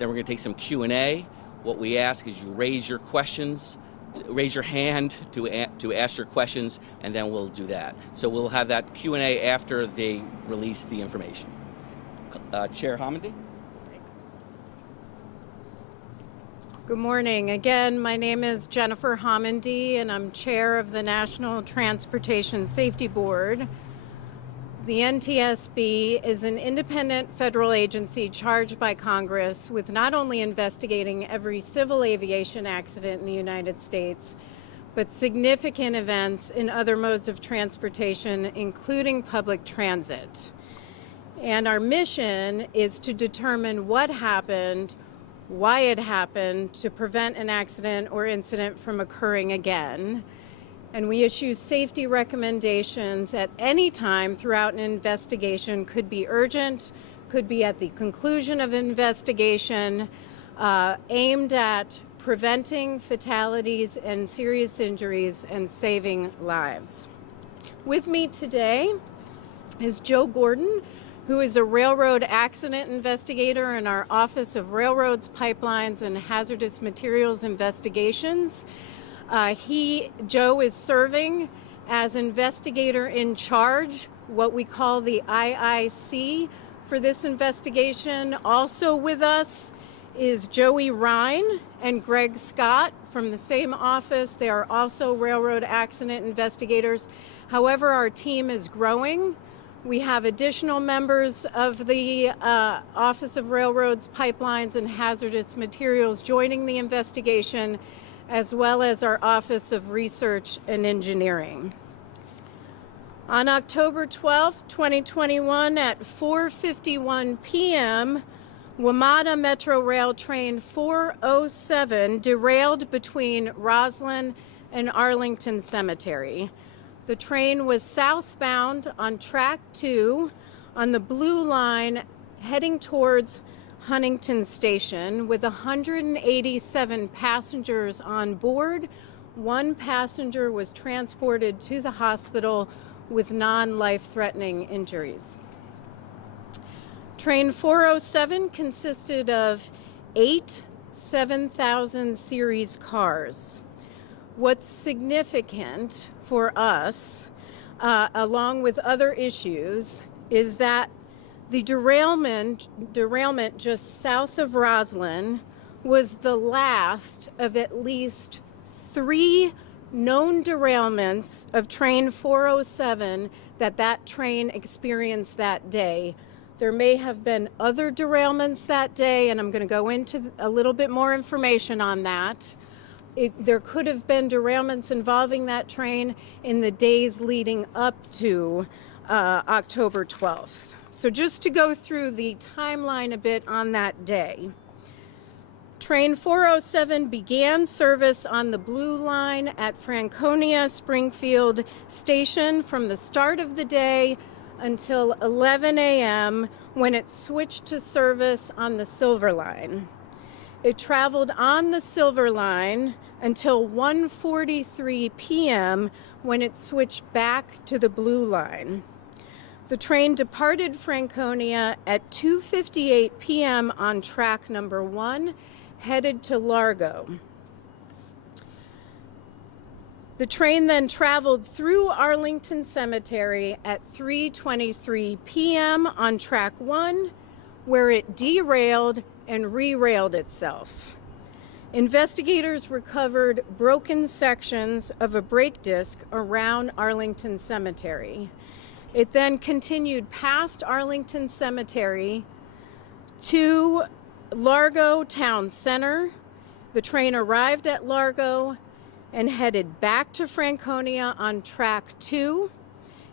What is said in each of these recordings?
Then we're going to take some Q&A. What we ask is you raise your questions, raise your hand to ask your questions, and then we'll do that. So we'll have that Q&A after they release the information. Chair Hamidi? Good morning. Again, my name is Jennifer Hamidi, and I'm chair of the National Transportation Safety Board. The NTSB is an independent federal agency charged by Congress with not only investigating every civil aviation accident in the United States, but significant events in other modes of transportation, including public transit. And our mission is to determine what happened, why it happened, to prevent an accident or incident from occurring again. And we issue safety recommendations at any time throughout an investigation. Could be urgent, could be at the conclusion of an investigation, aimed at preventing fatalities and serious injuries and saving lives. With me today is Joe Gordon, who is a railroad accident investigator in our Office of Railroads, Pipelines, and Hazardous Materials Investigations. Joe is serving as investigator in charge, what we call the IIC, for this investigation. Also with us is Joey Ryan and Greg Scott from the same office. They are also railroad accident investigators. However, our team is growing. We have additional members of the Office of Railroads, Pipelines, and Hazardous Materials joining the investigation, as well as our Office of Research and Engineering. On October 12, 2021, at 4:51 p.m., WMATA Metro Rail Train 407 derailed between Roslyn and Arlington Cemetery. The train was southbound on track 2 on the blue line heading towards Huntington Station with 187 passengers on board. One passenger was transported to the hospital with non-life-threatening injuries. Train 407 consisted of 8 7000 series cars. What's significant for us, along with other issues, is that the derailment just south of Roslyn was the last of at least 3 known derailments of train 407 that train experienced that day. There may have been other derailments that day, and I'm going to go into a little bit more information on that. There could have been derailments involving that train in the days leading up to October 12th. So just to go through the timeline a bit on that day. Train 407 began service on the Blue Line at Franconia Springfield Station from the start of the day until 11 a.m. when it switched to service on the Silver Line. It traveled on the Silver Line until 1:43 p.m. when it switched back to the Blue Line. The train departed Franconia at 2:58 p.m. on track number 1, headed to Largo. The train then traveled through Arlington Cemetery at 3:23 p.m. on track 1, where it derailed and re-railed itself. Investigators recovered broken sections of a brake disc around Arlington Cemetery. It then continued past Arlington Cemetery to Largo Town Center. The train arrived at Largo and headed back to Franconia on track 2.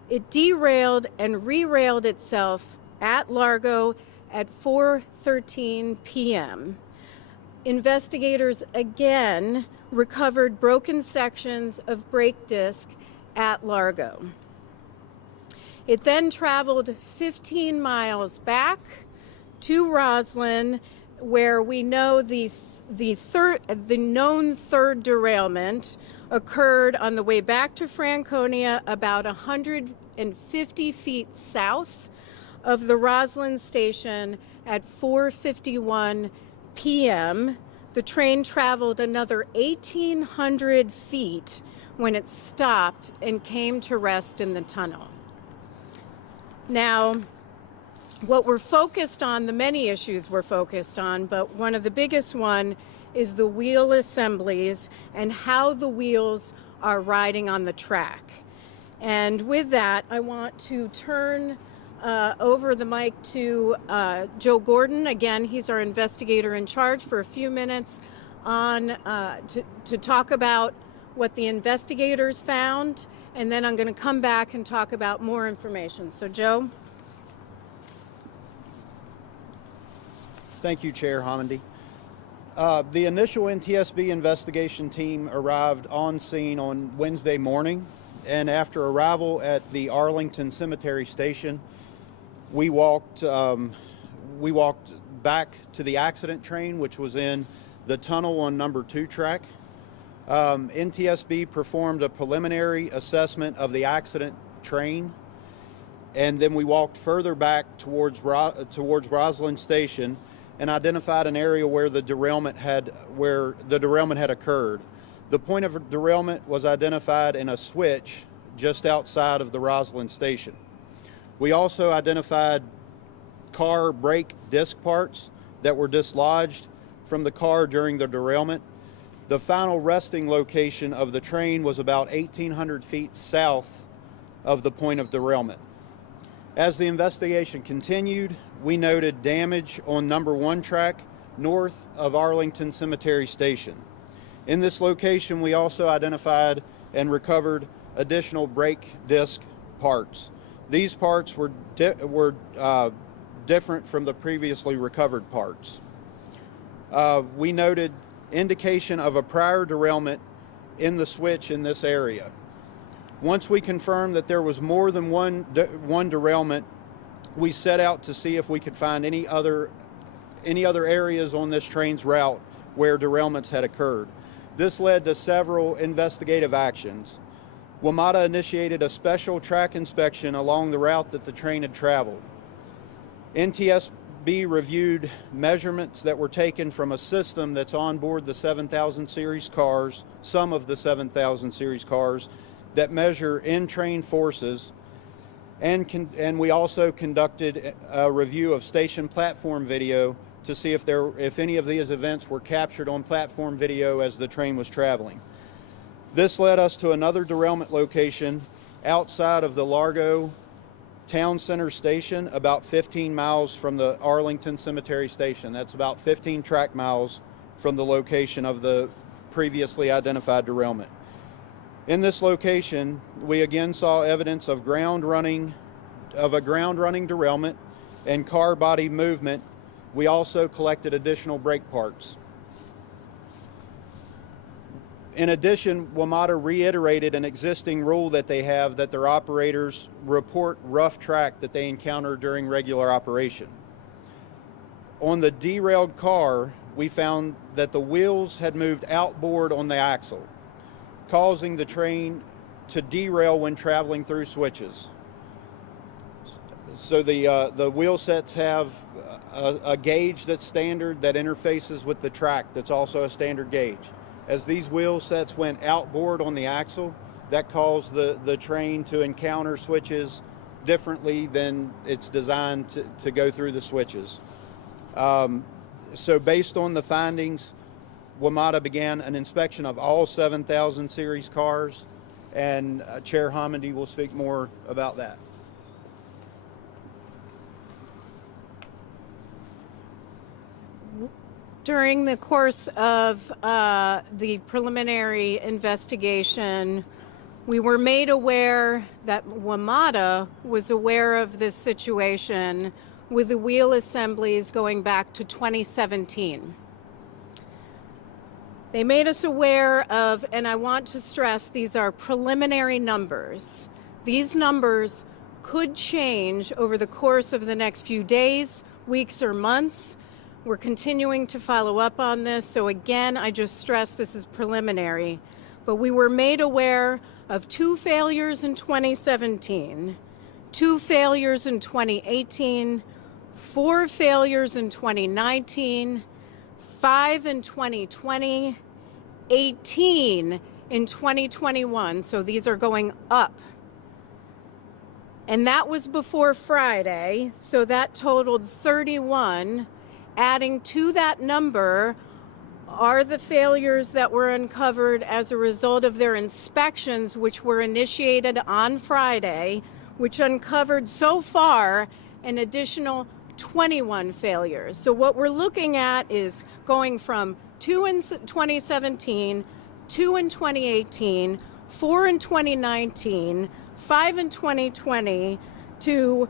It derailed and re-railed itself at Largo at 4:13 p.m. Investigators again recovered broken sections of brake disc at Largo. It then traveled 15 miles back to Roslyn, where we know the known third derailment occurred on the way back to Franconia, about 150 feet south of the Roslyn station at 4:51 p.m., the train traveled another 1,800 feet when it stopped and came to rest in the tunnel. Now, what we're focused on, the many issues we're focused on, but one of the biggest one is the wheel assemblies and how the wheels are riding on the track. And with that, I want to turn over the mic to Joe Gordon. Again, he's our investigator in charge for a few minutes on to talk about what the investigators found, and then I'm going to come back and talk about more information. So, Joe. Thank you, Chair Homendy. The initial NTSB investigation team arrived on scene on Wednesday morning, and after arrival at the Arlington Cemetery Station, we walked back to the accident train, which was in the tunnel on number 2 track. NTSB performed a preliminary assessment of the accident train, and then we walked further back towards Roslyn Station and identified an area where the derailment had occurred. The point of derailment was identified in a switch just outside of the Roslyn Station. We also identified car brake disc parts that were dislodged from the car during the derailment. The final resting location of the train was about 1,800 feet south of the point of derailment. As the investigation continued, we noted damage on number 1 track north of Arlington Cemetery Station. In this location, we also identified and recovered additional brake disc parts. These parts were different from the previously recovered parts. We noted indication of a prior derailment in the switch in this area. Once we confirmed that there was more than one derailment, we set out to see if we could find any other areas on this train's route where derailments had occurred. This led to several investigative actions. WMATA initiated a special track inspection along the route that the train had traveled. NTSB reviewed measurements that were taken from a system that's on board the 7000 series cars, some of the 7000 series cars, that measure in-train forces, and we also conducted a review of station platform video to see if any of these events were captured on platform video as the train was traveling. This led us to another derailment location outside of the Largo Town Center Station, about 15 miles from the Arlington Cemetery Station. That's about 15 track miles from the location of the previously identified derailment. In this location, we again saw evidence of a ground running derailment and car body movement. We also collected additional brake parts. In addition, WMATA reiterated an existing rule that they have that their operators report rough track that they encounter during regular operation. On the derailed car, we found that the wheels had moved outboard on the axle, causing the train to derail when traveling through switches. So the wheel sets have a gauge that's standard that interfaces with the track that's also a standard gauge. As these wheel sets went outboard on the axle, that caused the train to encounter switches differently than it's designed to go through the switches. So based on the findings, WMATA began an inspection of all 7000 series cars, and Chair Homendy will speak more about that. During the course of the preliminary investigation, we were made aware that WMATA was aware of this situation with the wheel assemblies going back to 2017. They made us aware of, and I want to stress, these are preliminary numbers. These numbers could change over the course of the next few days, weeks, or months. We're continuing to follow up on this, so again, I just stress this is preliminary. But we were made aware of 2 failures in 2017, 2 failures in 2018, 4 failures in 2019, 5 in 2020, 18 in 2021. So these are going up. And that was before Friday, so that totaled 31. Adding to that number are the failures that were uncovered as a result of their inspections, which were initiated on Friday, which uncovered so far an additional 21 failures. So what we're looking at is going from 2 in 2017, 2 in 2018, 4 in 2019, 5 in 2020, to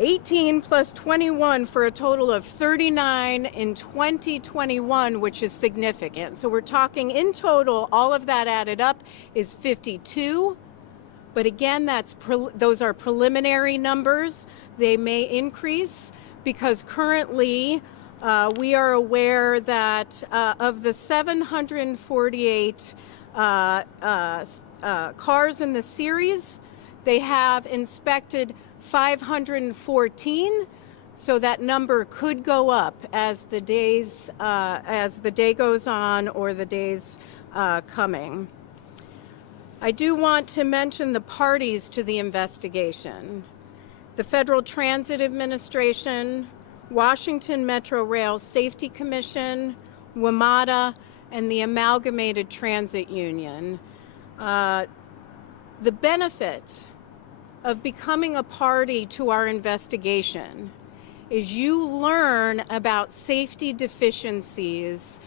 18 plus 21 for a total of 39 in 2021, which is significant. So we're talking in total, all of that added up is 52. But again, those are preliminary numbers. They may increase because currently we are aware that of the 748 cars in the series, they have inspected 514, so that number could go up as the day goes on or the days coming. I do want to mention the parties to the investigation: the Federal Transit Administration, Washington Metro Rail Safety Commission, WMATA, and the Amalgamated Transit Union. The benefit of becoming a party to our investigation is you learn about safety deficiencies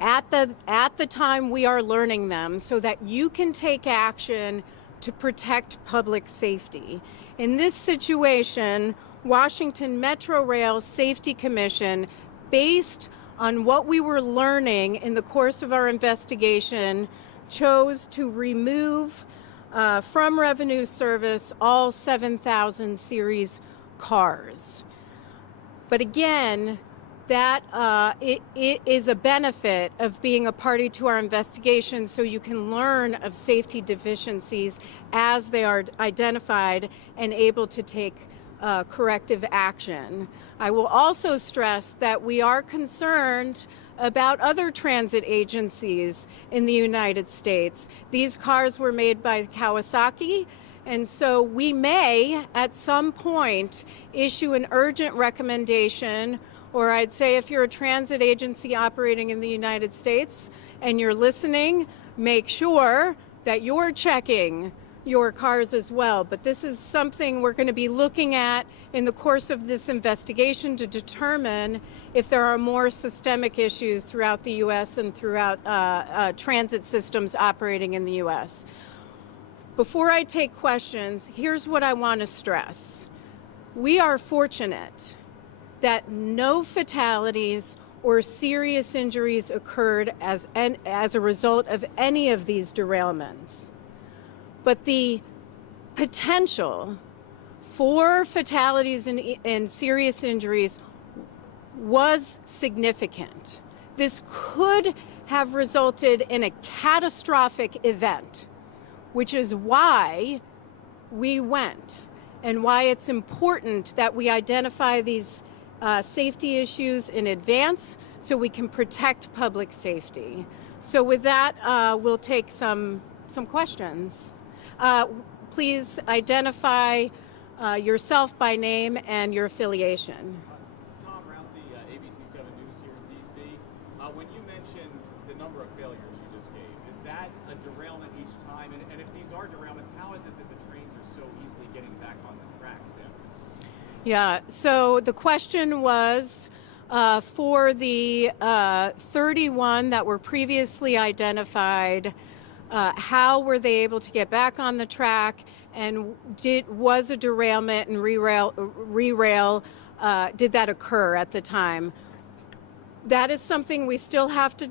at the time we are learning them, so that you can take action to protect public safety. In this situation, Washington Metro Rail Safety Commission, based on what we were learning in the course of our investigation, chose to remove from revenue service all 7,000 series cars. But again, that it is a benefit of being a party to our investigation, so you can learn of safety deficiencies as they are identified and able to take corrective action. I will also stress that we are concerned about other transit agencies in the United States. These cars were made by Kawasaki, and so we may at some point issue an urgent recommendation, or I'd say if you're a transit agency operating in the United States and you're listening, make sure that you're checking your cars as well. But this is something we're going to be looking at in the course of this investigation to determine if there are more systemic issues throughout the U.S. and throughout transit systems operating in the U.S. Before I take questions, here's what I want to stress. We are fortunate that no fatalities or serious injuries occurred as a result of any of these derailments. But the potential for fatalities and serious injuries was significant. This could have resulted in a catastrophic event, which is why we went and why it's important that we identify these safety issues in advance so we can protect public safety. So with that, we'll take some questions. Please identify yourself by name and your affiliation. Tom Rousey, ABC 7 News here in D.C. When you mentioned the number of failures you just gave, is that a derailment each time? And if these are derailments, how is it that the trains are so easily getting back on the tracks after? Yeah, so the question was for the 31 that were previously identified, how were they able to get back on the track, and was a derailment and re-rail, did that occur at the time? That is something we still have to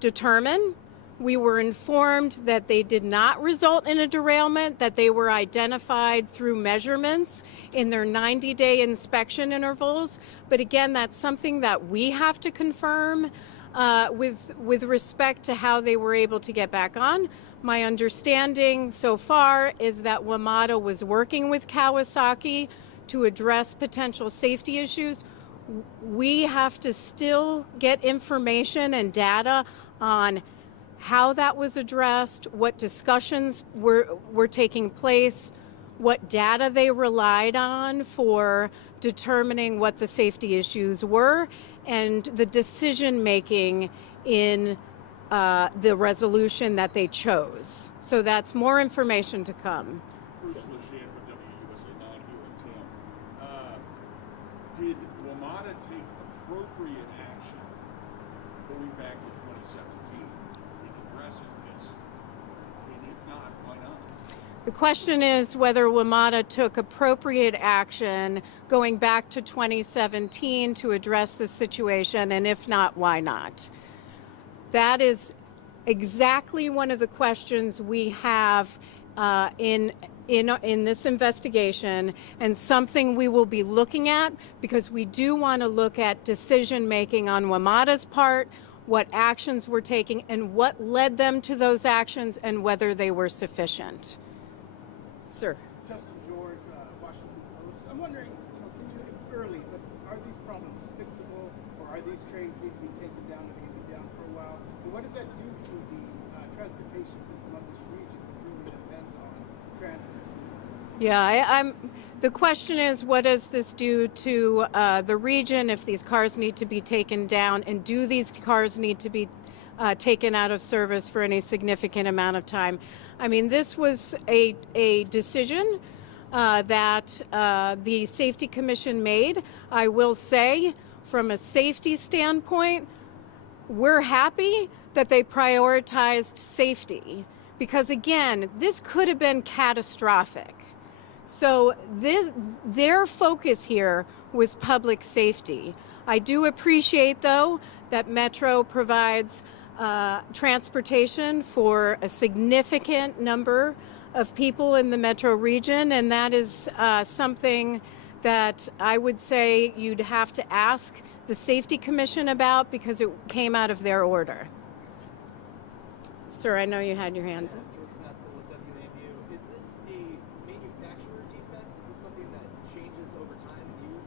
determine. We were informed that they did not result in a derailment, that they were identified through measurements in their 90-day inspection intervals. But again, that's something that we have to confirm with respect to how they were able to get back on. My understanding so far is that WMATA was working with Kawasaki to address potential safety issues. we have to still get information and data on how that was addressed, what discussions were taking place, what data they relied on for determining what the safety issues were, and the decision making in the resolution that they chose. So that's more information to come. Bruce Lachey from WUSA 9 here in Tampa. Did WMATA take appropriate action going back to 2017 in addressing this? And if not, why not? The question is whether WMATA took appropriate action going back to 2017 to address the situation, and if not, why not? That is exactly one of the questions we have in this investigation, and something we will be looking at, because we do want to look at decision making on WMATA's part, what actions we're taking, and what led them to those actions, and whether they were sufficient. Sir. Justin George, Washington Post. I'm wondering, it's early, but are these problems fixable, or are these trains need to be taken down and they can be down for a while? And what does that do to the transportation system of this region, which really depends on transit? Yeah, the question is, what does this do to the region if these cars need to be taken down, and do these cars need to be taken out of service for any significant amount of time? I mean, this was a decision that the Safety Commission made. I will say, from a safety standpoint, we're happy that they prioritized safety, because again, this could have been catastrophic. So their focus here was public safety. I do appreciate, though, that Metro provides transportation for a significant number of people in the Metro region, and that is something that I would say you'd have to ask the Safety Commission about, because it came out of their order. Sir, I know you had your hands up. George Nesco with WAMU. Is this a manufacturer defect? Is this something that changes over time and use?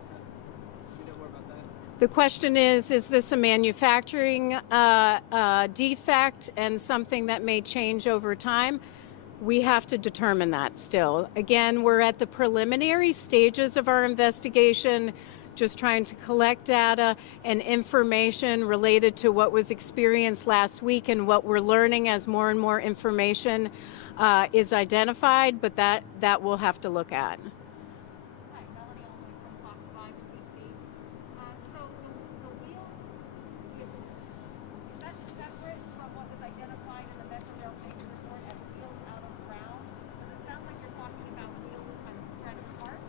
Do you know more about that? The question is this a manufacturing defect and something that may change over time? We have to determine that still. Again, we're at the preliminary stages of our investigation, just trying to collect data and information related to what was experienced last week and what we're learning as more and more information is identified, but that we'll have to look at. Hi, Melanie Olney from Fox 5 in DC. So the wheels, is that separate from what was identified in the Metro Rail Safety Report as wheels out of ground? Because it sounds like you're talking about wheels that kind of spread apart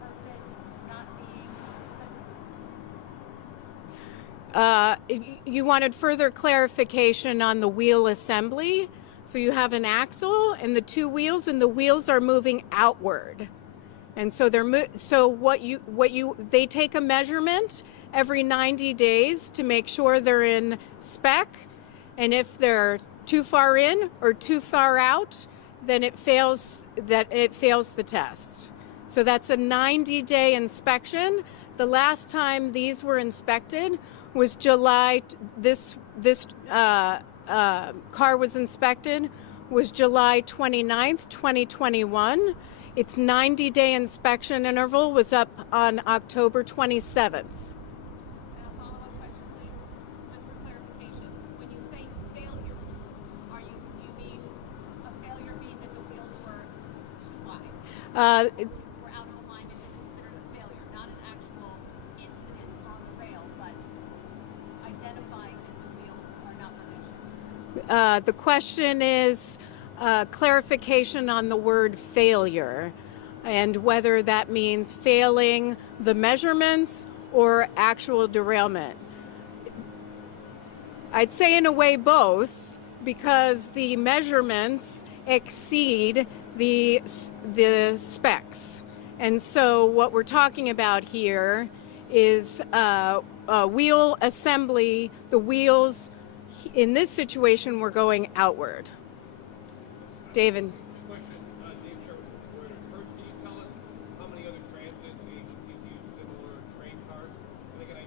versus not being. You wanted further clarification on the wheel assembly. So you have an axle and the two wheels, and the wheels are moving outward. And so they take a measurement every 90 days to make sure they're in spec, and if they're too far in or too far out, then it fails the test. So that's a 90-day inspection. The last time these were inspected was July. This car was inspected was July 29th, 2021. Its 90-day inspection interval was up on October 27th. And a follow-up question, please, just for clarification. When you say failures, do you mean a failure being that the wheels were too wide? Were out of alignment is considered a failure, not an actual incident on the rail, but identifying that the wheels are not proficient. The question is clarification on the word failure, and whether that means failing the measurements or actual derailment. I'd say in a way both, because the measurements exceed the specs. And so what we're talking about here is wheel assembly. The wheels in this situation were going outward. David. Two questions. Dave Sherwood from Reuters. First, can you tell us how many other transit agencies use similar train cars? And then can I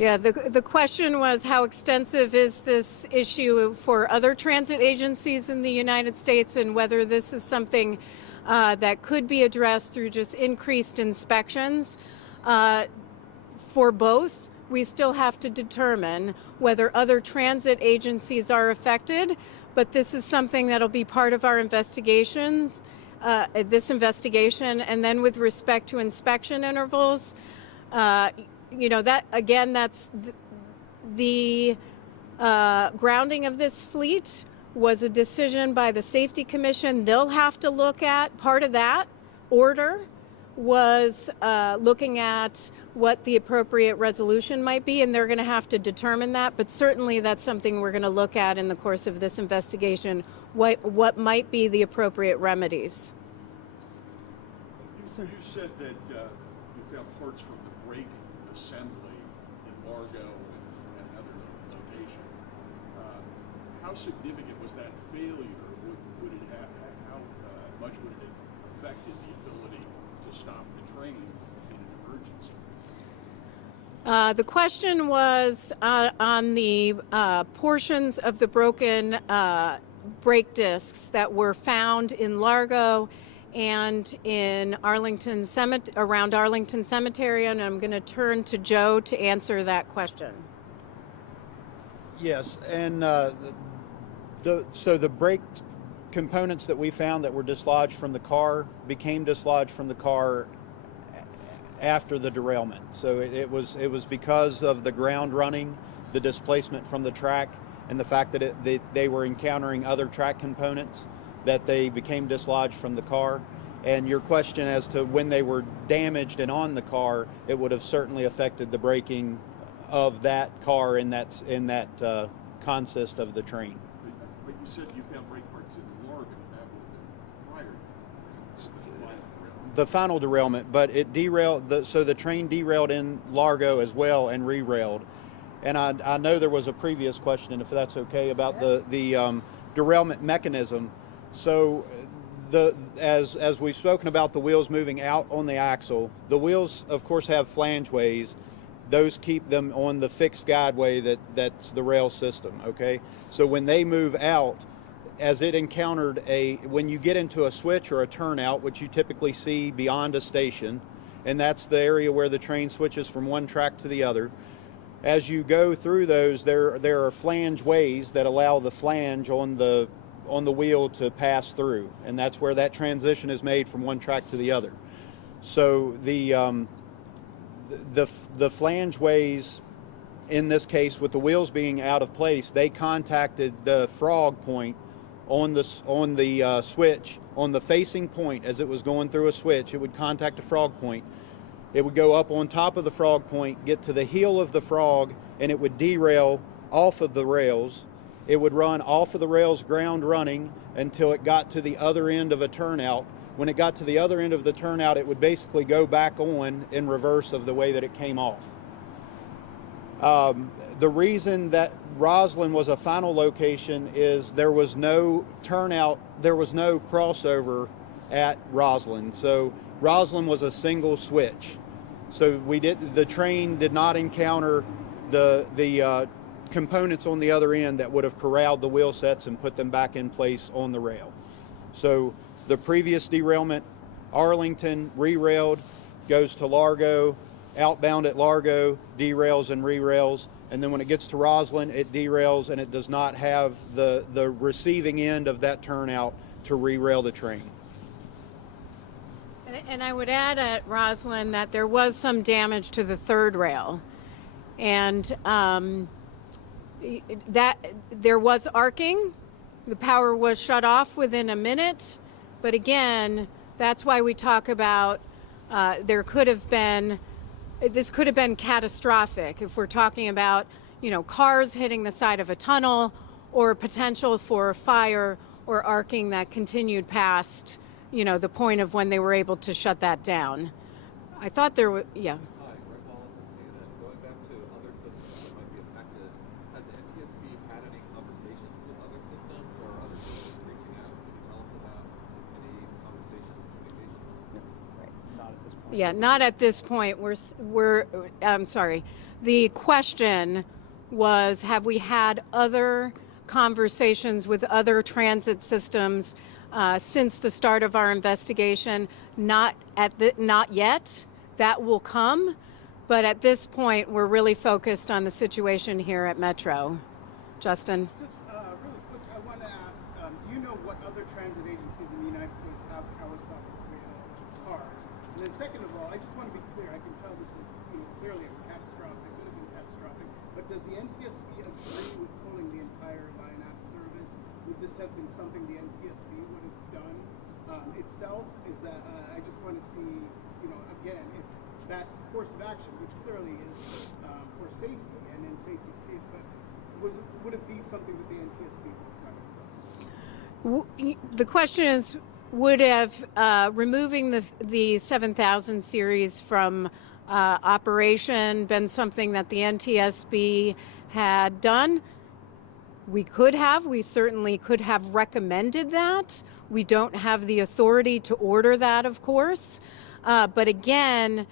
Yeah, the question was how extensive is this issue for other transit agencies in the United States, and whether this is something that could be addressed through just increased inspections. For both, we still have to determine whether other transit agencies are affected, but this is something that'll be part of our investigations, this investigation. And then with respect to inspection intervals, that again, that's the grounding of this fleet was a decision by the Safety Commission. They'll have to look at part of that order was looking at what the appropriate resolution might be, and they're going to have to determine that. But certainly that's something we're going to look at in the course of this investigation, what might be the appropriate remedies. You said that you found parts from the brake assembly in Largo and another location. How significant was that failure? Would it have, how much would it have affected the ability to stop the train in an emergency? The question was on the portions of the broken brake discs that were found in Largo and in Arlington around Arlington Cemetery, and I'm going to turn to Joe to answer that question. Yes, and so the brake components that we found that were dislodged from the car became dislodged from the car after the derailment. So it was because of the ground running, the displacement from the track, and the fact that they were encountering other track components that they became dislodged from the car. And your question as to when they were damaged and on the car, it would have certainly affected the braking of that car in that consist of the train. But you said you found brake parts in Largo, and that would have been prior to the final derailment. The final derailment, but it derailed. So the train derailed in Largo as well and re-railed. And I know there was a previous question, if that's okay, about the derailment mechanism. So as we've spoken about the wheels moving out on the axle, the wheels of course have flangeways. Those keep them on the fixed guideway that's the rail system, okay? So when they move out, as it encountered when you get into a switch or a turnout, which you typically see beyond a station, and that's the area where the train switches from one track to the other. As you go through those, there are flange ways that allow the flange on the wheel to pass through, and that's where that transition is made from one track to the other. So the flange ways, in this case, with the wheels being out of place, they contacted the frog point on the switch, on the facing point. As it was going through a switch, it would contact a frog point. It would go up on top of the frog point, get to the heel of the frog, and it would derail off of the rails. It would run off of the rails ground running until it got to the other end of a turnout. When it got to the other end of the turnout, it would basically go back on in reverse of the way that it came off. The reason that Roslyn was a final location is there was no turnout, there was no crossover at Roslyn. So Roslyn was a single switch. So the train did not encounter the components on the other end that would have corralled the wheel sets and put them back in place on the rail. So the previous derailment, Arlington re-railed, goes to Largo, outbound at Largo, derails and re-rails, and then when it gets to Roslyn, it derails and it does not have the receiving end of that turnout to re-rail the train. And I would add at Roslyn that there was some damage to the third rail, and that there was arcing. The power was shut off within a minute, but again, that's why we talk about this could have been catastrophic if we're talking about, cars hitting the side of a tunnel, or potential for a fire or arcing that continued past, the point of when they were able to shut that down. I thought there was, yeah. Hi, Greg Wallace at CNN. Going back to other systems that might be affected, has NTSB had any conversations with other systems or other systems reaching out? Can you tell us about any conversations, communications? Not at this point. Yeah, not at this point. I'm sorry. The question was, have we had other conversations with other transit systems since the start of our investigation? Not yet. That will come. But at this point, we're really focused on the situation here at Metro. Justin? Just really quick, I want to ask, do you know what other transit agencies in the United States have Kawasaki rail cars? And then second of all, I just want to be clear, I can tell this is clearly a catastrophic, anything catastrophic, but does the NTSB agree with pulling the entire line out of service? Would this have been something the NTSB would have done itself? Is that, I just want to see, again, if that course of action, which clearly is for safety and in safety's case, but would it be something that the NTSB would have done itself? The question is, would have removing the 7000 series from operation been something that the NTSB had done? We certainly could have recommended that. We don't have the authority to order that, of course. But again,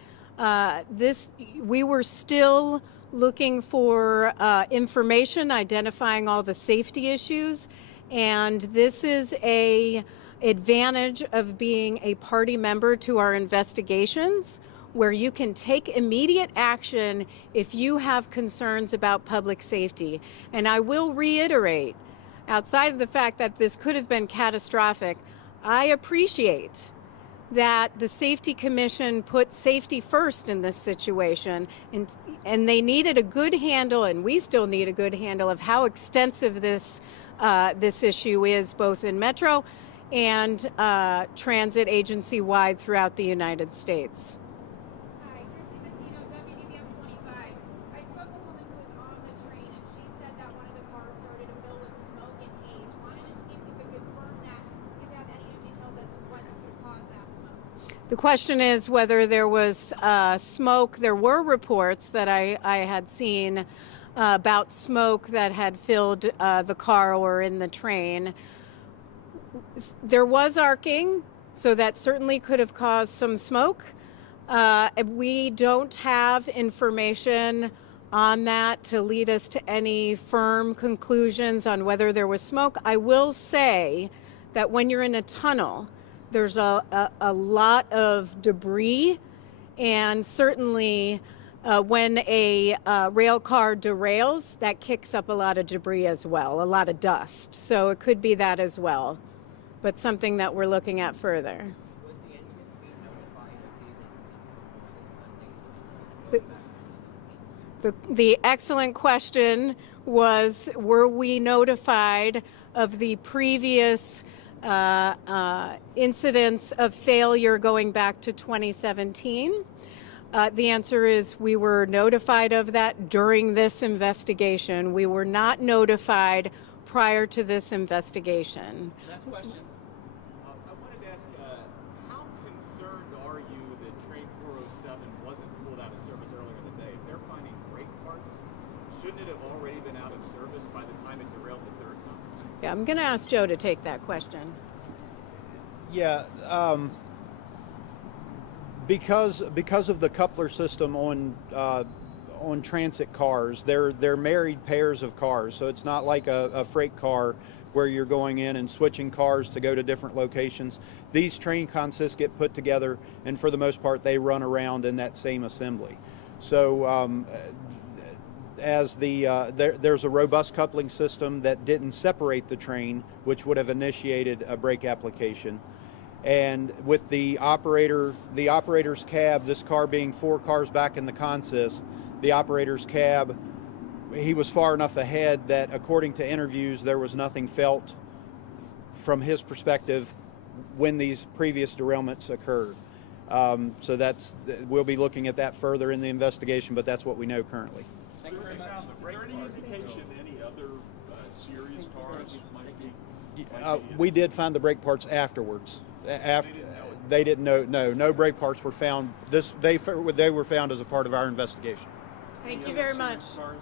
we were still looking for information, identifying all the safety issues, and this is a advantage of being a party member to our investigations, where you can take immediate action if you have concerns about public safety. And I will reiterate, outside of the fact that this could have been catastrophic, I appreciate that the Safety Commission put safety first in this situation, and they needed a good handle, and we still need a good handle of how extensive this issue is, both in Metro and transit agency-wide throughout the United States. Hi, Christy Patino, WDBM 25. I spoke to a woman who was on the train, and she said that one of the cars started to fill with smoke and haze. Wanted to see if you could confirm that, if you have any new details as to what caused that smoke. The question is whether there was smoke. There were reports that I had seen about smoke that had filled the car or in the train. There was arcing, so that certainly could have caused some smoke. We don't have information on that to lead us to any firm conclusions on whether there was smoke. I will say that when you're in a tunnel, there's a lot of debris, and certainly when a rail car derails, that kicks up a lot of debris as well, a lot of dust. So it could be that as well, but something that we're looking at further. Was the NTSB notified of these incidents before this investigation? The excellent question was, were we notified of the previous incidents of failure going back to 2017? The answer is we were notified of that during this investigation. We were not notified prior to this investigation. Last question. I wanted to ask, how concerned are you that train 407 wasn't pulled out of service earlier in the day? If they're finding brake parts, shouldn't it have already been out of service by the time it derailed the third time? Yeah, I'm going to ask Joe to take that question. Yeah, because of the coupler system on transit cars, they're married pairs of cars. So it's not like a freight car where you're going in and switching cars to go to different locations. These train consists get put together, and for the most part, they run around in that same assembly. So there's a robust coupling system that didn't separate the train, which would have initiated a brake application. And with the operator's cab, this car being 4 cars back in the consist, the operator's cab, he was far enough ahead that, according to interviews, there was nothing felt from his perspective when these previous derailments occurred. So we'll be looking at that further in the investigation, but that's what we know currently. Thank you very much. Is there any indication any other series cars might be? We did find the brake parts afterwards. They didn't know. No brake parts were found. They were found as a part of our investigation. Thank you very much. Cars?